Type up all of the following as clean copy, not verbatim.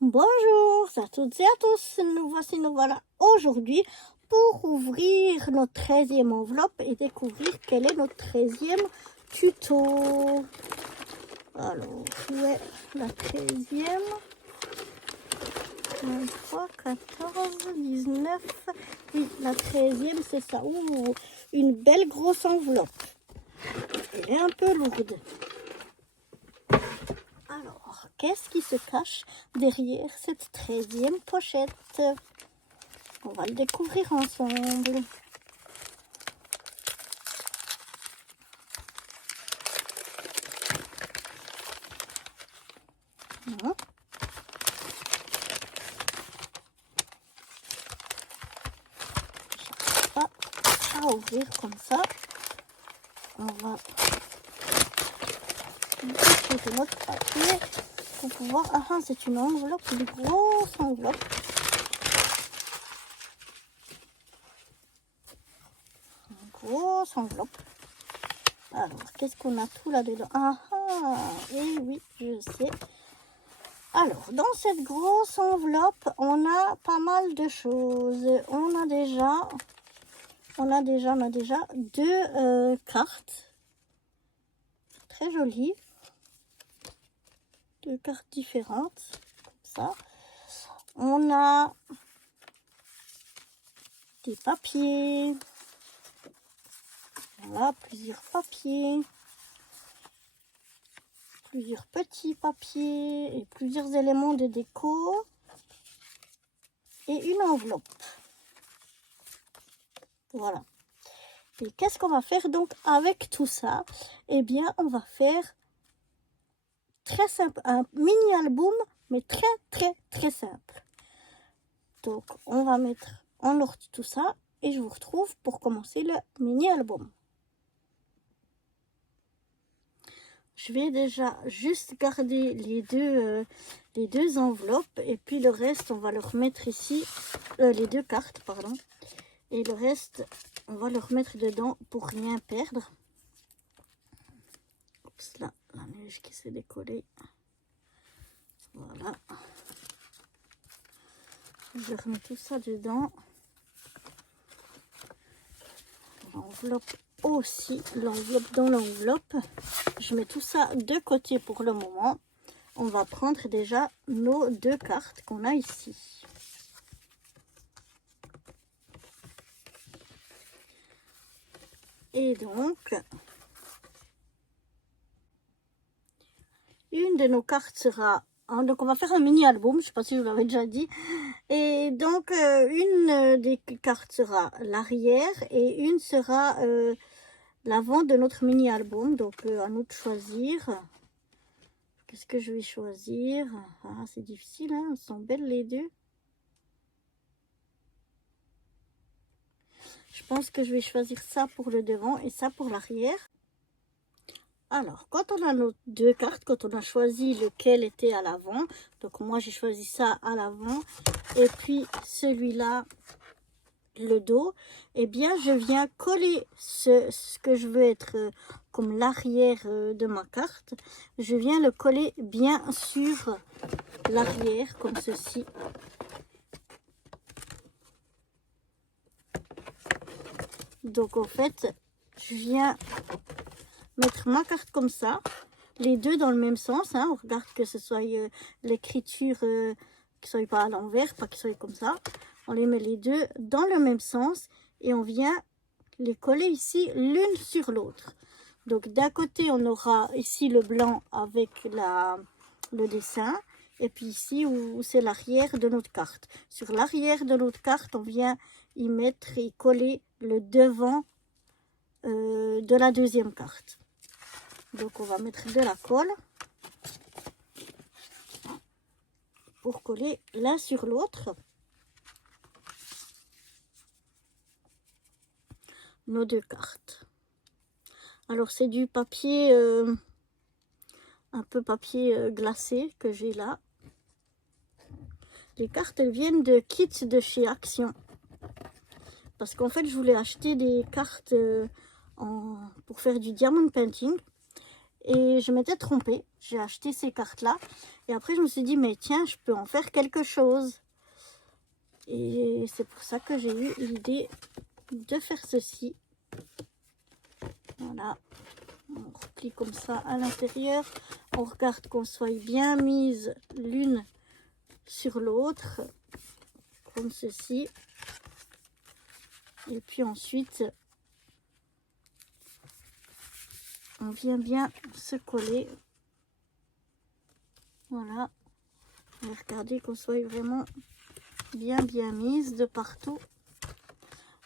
Bonjour à toutes et à tous, nous voilà aujourd'hui pour ouvrir notre 13e enveloppe et découvrir quel est notre 13e tuto. Alors, où est la 13e? 23, 14, 19, oui, la 13e c'est ça. Ouh, une belle grosse enveloppe. Elle est un peu lourde. Alors, qu'est-ce qui se cache derrière cette 13e pochette? On va le découvrir ensemble. Hein? J'arrive pas à ouvrir comme ça. On va déchirer notre papier pour pouvoir... Ah, c'est une enveloppe, une grosse enveloppe. Une grosse enveloppe. Alors, qu'est-ce qu'on a tout là-dedans? Ah, et oui, je sais. Alors, dans cette grosse enveloppe, on a pas mal de choses. On a déjà deux cartes. Très jolies. Deux cartes différentes. Comme ça. On a des papiers. Voilà, plusieurs papiers. Plusieurs petits papiers et plusieurs éléments de déco. Et une enveloppe. Voilà. Et qu'est-ce qu'on va faire donc avec tout ça? Eh bien, on va faire très simple, un mini album, mais très simple. Donc, on va mettre en ordre tout ça et je vous retrouve pour commencer le mini album. Je vais déjà juste garder les deux enveloppes et puis le reste, on va le remettre ici, les deux cartes, pardon. Et le reste, on va le remettre dedans pour rien perdre. Oups, là, la neige qui s'est décollée. Voilà. Je remets tout ça dedans. L'enveloppe aussi, l'enveloppe dans l'enveloppe. Je mets tout ça de côté pour le moment. On va prendre déjà nos deux cartes qu'on a ici. Et donc, une de nos cartes sera... Donc, on va faire un mini album, je ne sais pas si je vous l'avais déjà dit. Et donc, une des cartes sera l'arrière et une sera l'avant de notre mini album. Donc, à nous de choisir. Qu'est-ce que je vais choisir? Ah, c'est difficile, hein? Elles sont belles les deux. Je pense que je vais choisir ça pour le devant et ça pour l'arrière. Alors, quand on a nos deux cartes, quand on a choisi lequel était à l'avant, donc moi j'ai choisi ça à l'avant, et puis celui-là, le dos, eh bien je viens coller ce que je veux être comme l'arrière de ma carte. Je viens le coller bien sur l'arrière, comme ceci. Donc en fait, je viens mettre ma carte comme ça, les deux dans le même sens, hein. On regarde que ce soit l'écriture qui soit pas à l'envers, pas qu'ils soient comme ça. On les met les deux dans le même sens et on vient les coller ici l'une sur l'autre. Donc d'un côté on aura ici le blanc avec le dessin, et puis ici où c'est l'arrière de notre carte. Sur l'arrière de notre carte, on vient y mettre et coller le devant de la deuxième carte. Donc on va mettre de la colle pour coller l'un sur l'autre nos deux cartes. Alors c'est du papier, un peu papier glacé que j'ai là. Les cartes elles viennent de kits de chez Action. Parce qu'en fait je voulais acheter des cartes pour faire du diamond painting. Et je m'étais trompée. J'ai acheté ces cartes-là. Et après, je me suis dit, mais tiens, je peux en faire quelque chose. Et c'est pour ça que j'ai eu l'idée de faire ceci. Voilà. On replie comme ça à l'intérieur. On regarde qu'on soit bien mise l'une sur l'autre. Comme ceci. Et puis ensuite, on vient bien se coller. Voilà. Et regardez qu'on soit vraiment bien mise de partout.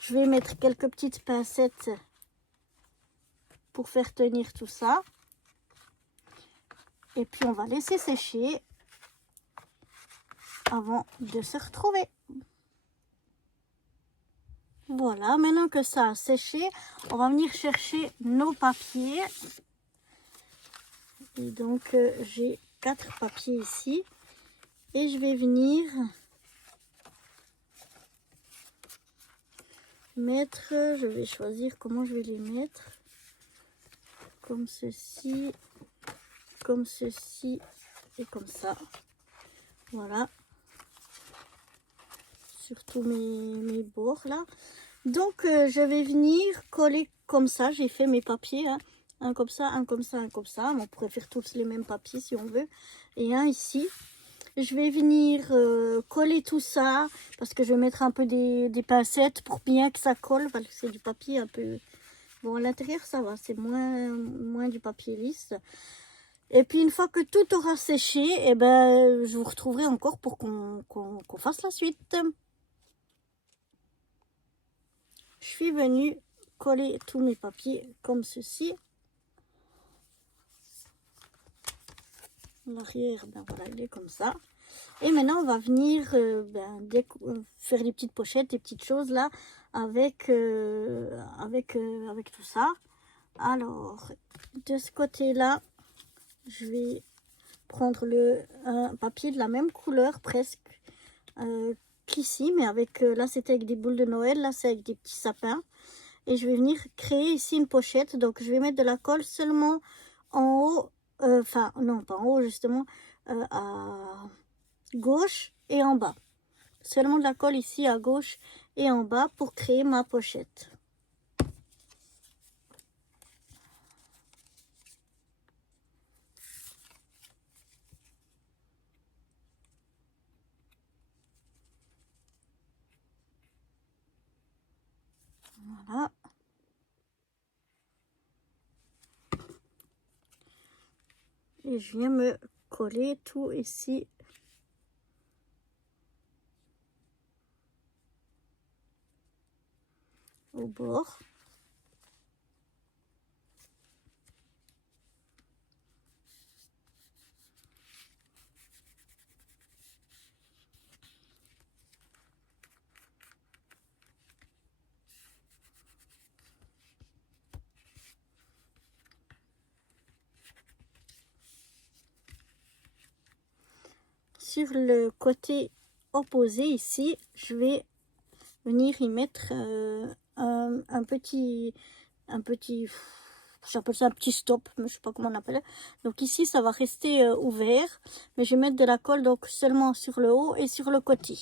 Je vais mettre quelques petites pincettes pour faire tenir tout ça. Et puis on va laisser sécher avant de se retrouver. Voilà, maintenant que ça a séché, on va venir chercher nos papiers. Et donc j'ai 4 papiers ici. Et je vais venir mettre, je vais choisir comment je vais les mettre. Comme ceci et comme ça. Voilà. Sur tous mes bords là. Donc je vais venir coller comme ça. J'ai fait mes papiers, hein. Un comme ça, un comme ça, un comme ça. On pourrait faire tous les mêmes papiers si on veut. Et un ici. Je vais venir coller tout ça parce que je vais mettre un peu des pincettes pour bien que ça colle parce que c'est du papier un peu... Bon, à l'intérieur ça va, c'est moins du papier lisse. Et puis une fois que tout aura séché, eh ben, je vous retrouverai encore pour qu'on fasse la suite. Je suis venue coller tous mes papiers comme ceci. L'arrière, ben voilà, il est comme ça. Et maintenant, on va venir faire des petites pochettes, des petites choses là, avec tout ça. Alors, de ce côté-là, je vais prendre un papier de la même couleur presque qu'ici, mais avec là c'était avec des boules de Noël, là c'est avec des petits sapins. Et je vais venir créer ici une pochette. Donc je vais mettre de la colle seulement en haut, enfin non pas en haut justement, à gauche et en bas. Seulement de la colle ici à gauche et en bas pour créer ma pochette. Voilà. Et je viens me coller tout ici. Au bord. Sur le côté opposé ici, je vais venir y mettre un petit, j'appelle ça un petit stop, mais je sais pas comment on appelle. Donc ici, ça va rester ouvert, mais je vais mettre de la colle donc seulement sur le haut et sur le côté.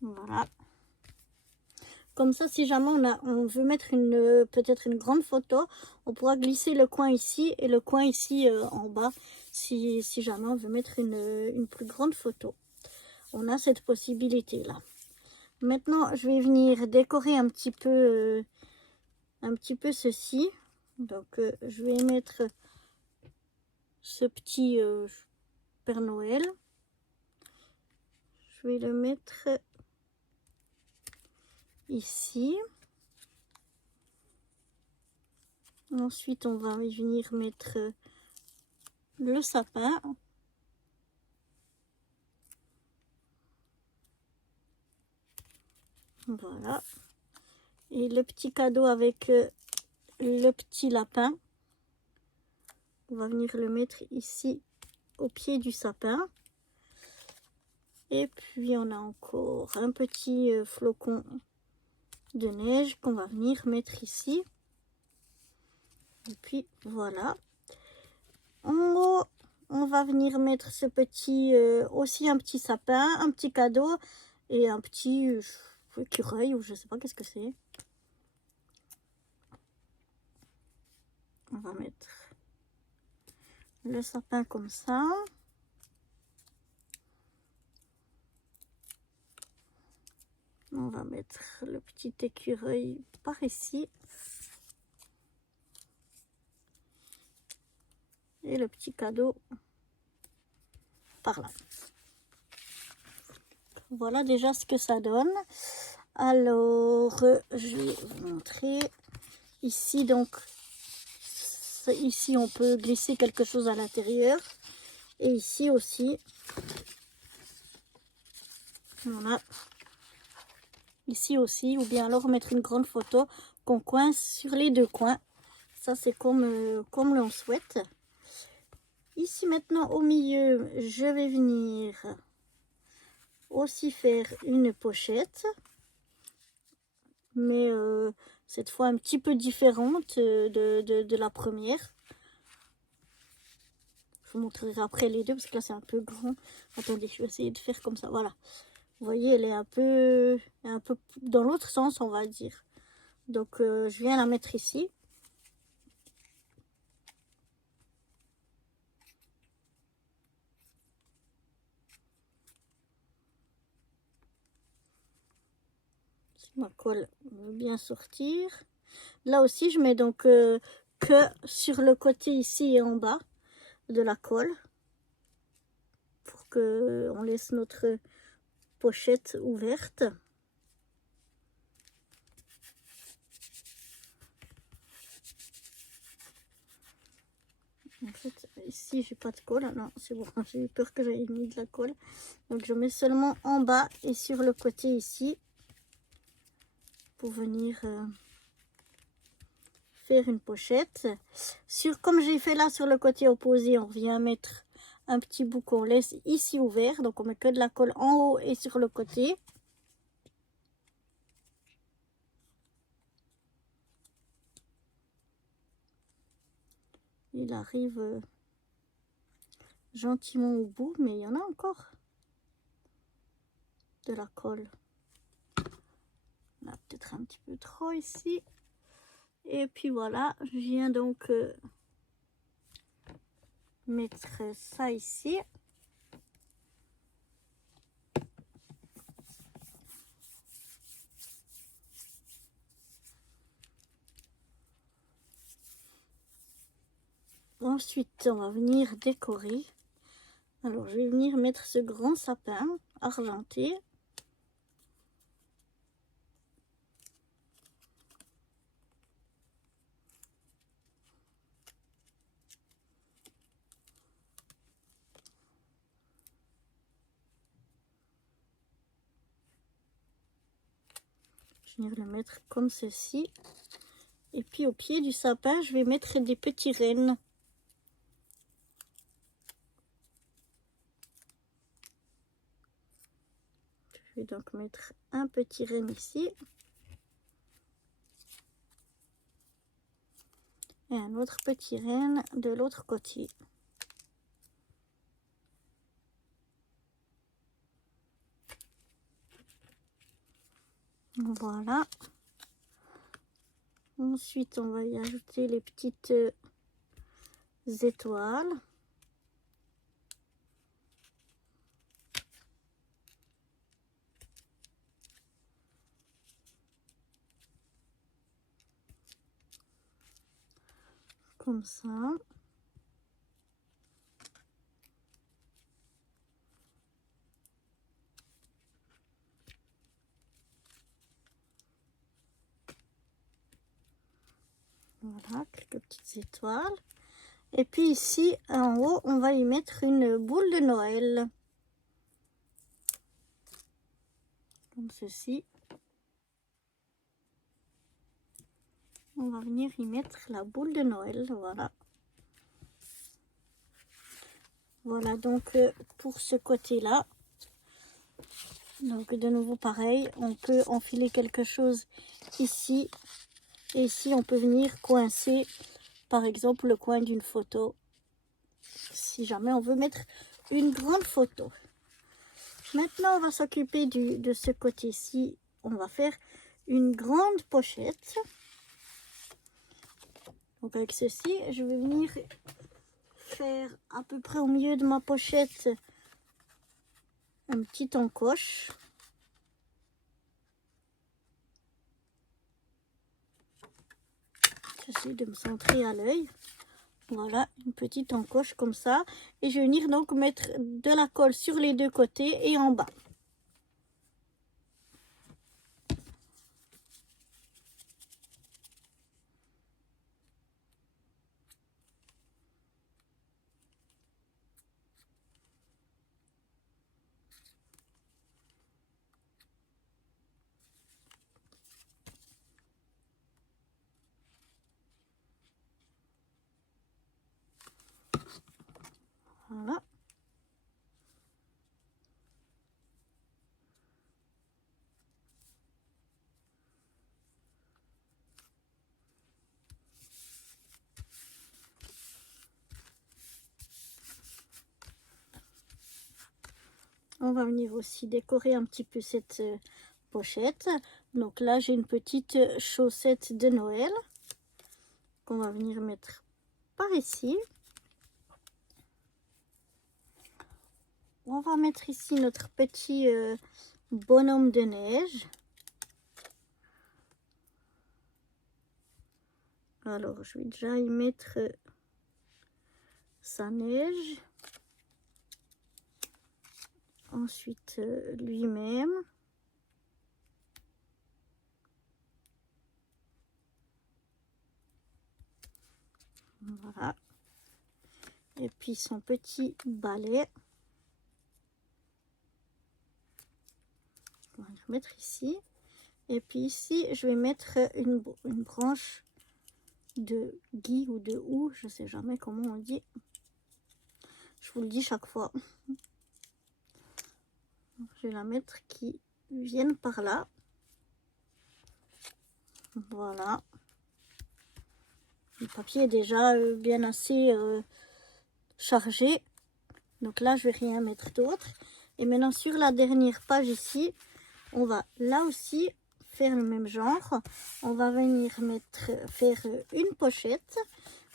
Voilà. Comme ça, si jamais on veut mettre peut-être une grande photo, on pourra glisser le coin ici et le coin ici en bas, si jamais on veut mettre une plus grande photo. On a cette possibilité-là. Maintenant, je vais venir décorer un petit peu ceci. Donc, je vais mettre ce petit Père Noël. Je vais le mettre ici. Ensuite, on va venir mettre le sapin. Voilà. Et le petit cadeau avec le petit lapin. On va venir le mettre ici au pied du sapin. Et puis on a encore un petit flocon de neige qu'on va venir mettre ici. Et puis voilà. En haut, on va venir mettre ce petit, aussi un petit sapin, un petit cadeau et un petit écureuil ou je sais pas qu'est-ce que c'est. On va mettre le sapin comme ça. On va mettre le petit écureuil par ici. Et le petit cadeau par là. Voilà déjà ce que ça donne. Alors, je vais vous montrer. Ici, donc, ici, on peut glisser quelque chose à l'intérieur. Et ici aussi. Voilà. Ici aussi. Ou bien alors mettre une grande photo qu'on coince sur les deux coins. Ça, c'est comme l'on souhaite. Ici, maintenant, au milieu, je vais venir aussi faire une pochette. Mais cette fois un petit peu différente de la première. Je vous montrerai après les deux parce que là c'est un peu grand. Attendez, je vais essayer de faire comme ça. Voilà. Vous voyez, elle est un peu dans l'autre sens, on va dire. Donc je viens la mettre ici. Si ma colle veut bien sortir. Là aussi, je mets donc que sur le côté ici et en bas de la colle. Pour que on laisse notre pochette ouverte. En fait, ici, j'ai pas de colle. Ah non, c'est bon, j'ai eu peur que j'aille mis de la colle. Donc, je mets seulement en bas et sur le côté ici pour venir faire une pochette. Comme j'ai fait là sur le côté opposé, on vient mettre un petit bout qu'on laisse ici ouvert. Donc, on met que de la colle en haut et sur le côté. Il arrive gentiment au bout, mais il y en a encore de la colle. On a peut-être un petit peu trop ici. Et puis voilà, je viens donc mettre ça ici. Ensuite, on va venir décorer. Alors, je vais venir mettre ce grand sapin argenté. Je vais venir le mettre comme ceci. Et puis, au pied du sapin, je vais mettre des petits rennes. Je vais donc mettre un petit renne ici. Et un autre petit renne de l'autre côté. Voilà. Ensuite, on va y ajouter les petites étoiles. Comme ça. Voilà, quelques petites étoiles. Et puis ici, en haut, on va y mettre une boule de Noël. Comme ceci. on va venir y mettre la boule de Noël. Voilà. Voilà donc pour ce côté-là. Donc de nouveau pareil, on peut enfiler quelque chose ici. Et ici on peut venir coincer par exemple le coin d'une photo. Si jamais on veut mettre une grande photo. Maintenant on va s'occuper de ce côté-ci. On va faire une grande pochette. Donc avec ceci, je vais venir faire à peu près au milieu de ma pochette un petit encoche. J'essaie de me centrer à l'œil. Voilà, une petite encoche comme ça. Et je vais venir donc mettre de la colle sur les deux côtés et en bas. Voilà. On va venir aussi décorer un petit peu cette pochette. Donc là, j'ai une petite chaussette de Noël qu'on va venir mettre par ici. On va mettre ici notre petit bonhomme de neige. Alors, je vais déjà y mettre sa neige. Ensuite, lui-même. Voilà. Et puis son petit balai. On va le mettre ici. Et puis ici, je vais mettre une branche de gui ou de houx. Je ne sais jamais comment on dit. Je vous le dis chaque fois. Je vais la mettre qui vienne par là. Voilà. Le papier est déjà bien assez chargé. Donc là, je vais rien mettre d'autre. Et maintenant, sur la dernière page ici, on va là aussi faire le même genre. On va venir faire une pochette.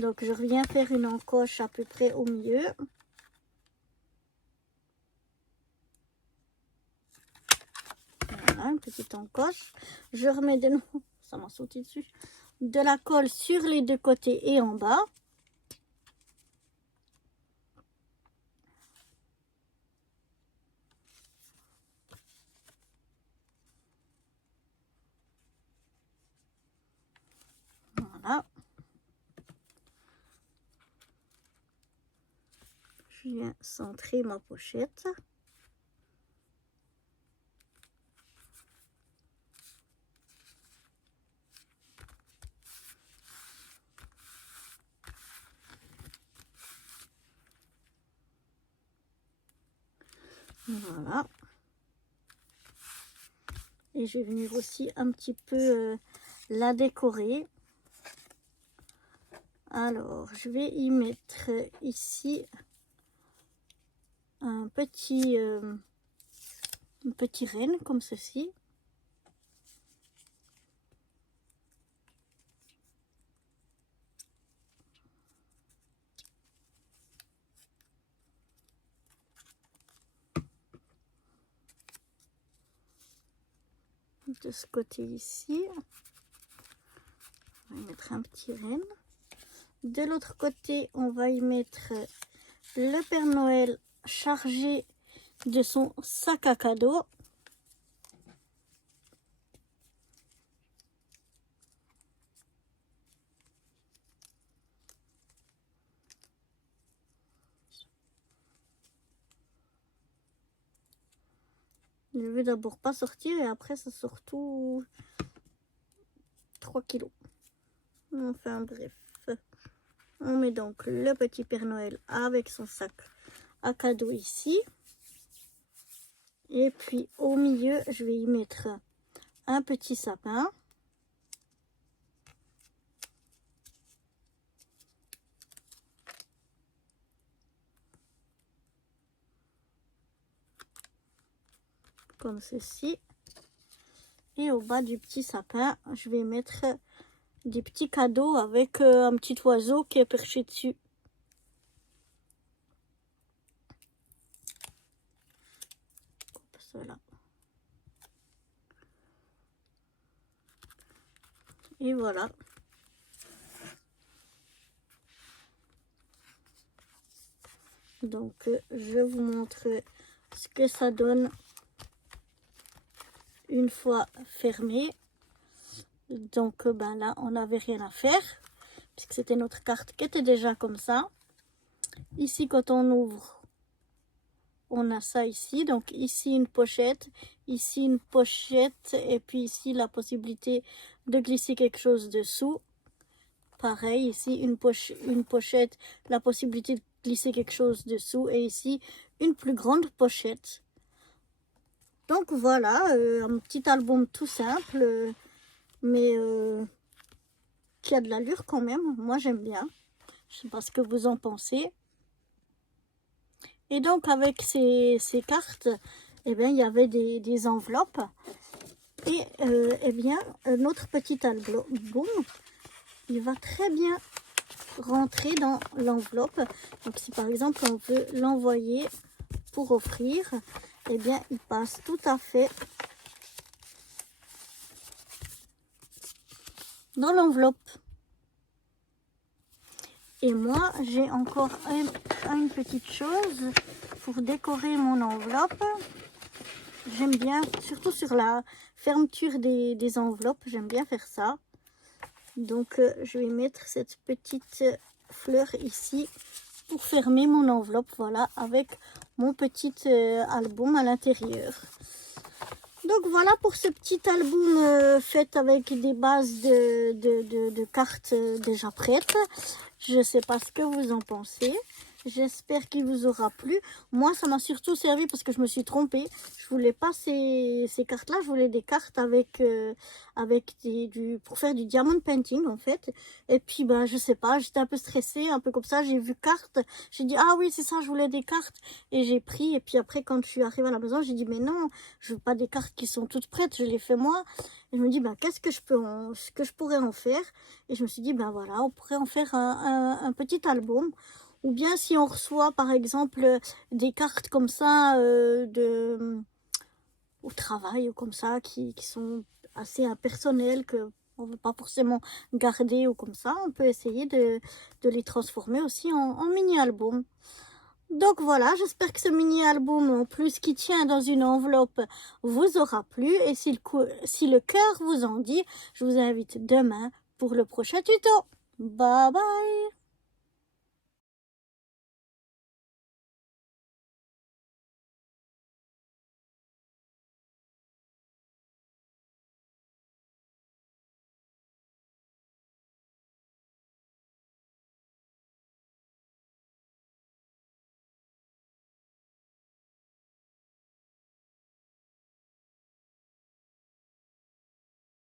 Donc, je reviens faire une encoche à peu près au milieu. Voilà, une petite encoche. Je remets de nouveau, ça m'a sauté dessus, de la colle sur les deux côtés et en bas. Voilà. Je viens centrer ma pochette. Voilà. Et je vais venir aussi un petit peu la décorer. Alors, je vais y mettre ici un petit renne comme ceci. De ce côté ici, on va y mettre un petit renne. De l'autre côté, on va y mettre le Père Noël chargé de son sac à cadeau. Je vais d'abord pas sortir et après ça sort tout 3 kilos. Enfin bref. On met donc le petit Père Noël avec son sac à cadeaux ici. Et puis au milieu, je vais y mettre un petit sapin. Comme ceci. Et au bas du petit sapin, je vais mettre des petits cadeaux avec un petit oiseau qui est perché dessus. Cela. Et voilà. Donc, je vous montre ce que ça donne une fois fermé. Donc, ben là, on n'avait rien à faire, puisque c'était notre carte qui était déjà comme ça. Ici, quand on ouvre, on a ça ici. Donc, ici, une pochette, et puis ici, la possibilité de glisser quelque chose dessous. Pareil, ici, une pochette, la possibilité de glisser quelque chose dessous, et ici, une plus grande pochette. Donc, voilà, un petit album tout simple, mais qui a de l'allure quand même. Moi, j'aime bien. Je ne sais pas ce que vous en pensez. Et donc, avec ces cartes, eh bien, il y avait des enveloppes. Et eh bien, notre petit album, il va très bien rentrer dans l'enveloppe. Donc, si par exemple, on veut l'envoyer pour offrir, eh bien, il passe tout à fait dans l'enveloppe. Et moi, j'ai encore une petite chose pour décorer mon enveloppe. J'aime bien, surtout sur la fermeture des enveloppes, j'aime bien faire ça. Donc, je vais mettre cette petite fleur ici pour fermer mon enveloppe, voilà, avec mon petit album à l'intérieur. Donc, voilà pour ce petit album fait avec des bases de cartes déjà prêtes. Je ne sais pas ce que vous en pensez. J'espère qu'il vous aura plu. Moi, ça m'a surtout servi parce que je me suis trompée. Je voulais pas ces cartes-là. Je voulais des cartes avec pour faire du diamond painting, en fait. Et puis, ben, je sais pas, j'étais un peu stressée, un peu comme ça. J'ai vu cartes. J'ai dit, ah oui, c'est ça, je voulais des cartes. Et j'ai pris. Et puis après, quand je suis arrivée à la maison, j'ai dit, mais non, je veux pas des cartes qui sont toutes prêtes. Je les fais moi. Et je me dis, ben, qu'est-ce que je pourrais en faire? Et je me suis dit, ben voilà, on pourrait en faire un petit album. Ou bien si on reçoit par exemple des cartes comme ça au travail ou comme ça qui sont assez impersonnelles, que on ne veut pas forcément garder ou comme ça, on peut essayer de les transformer aussi en mini-album. Donc voilà, j'espère que ce mini-album en plus qui tient dans une enveloppe vous aura plu. Et si le cœur vous en dit, je vous invite demain pour le prochain tuto. Bye bye!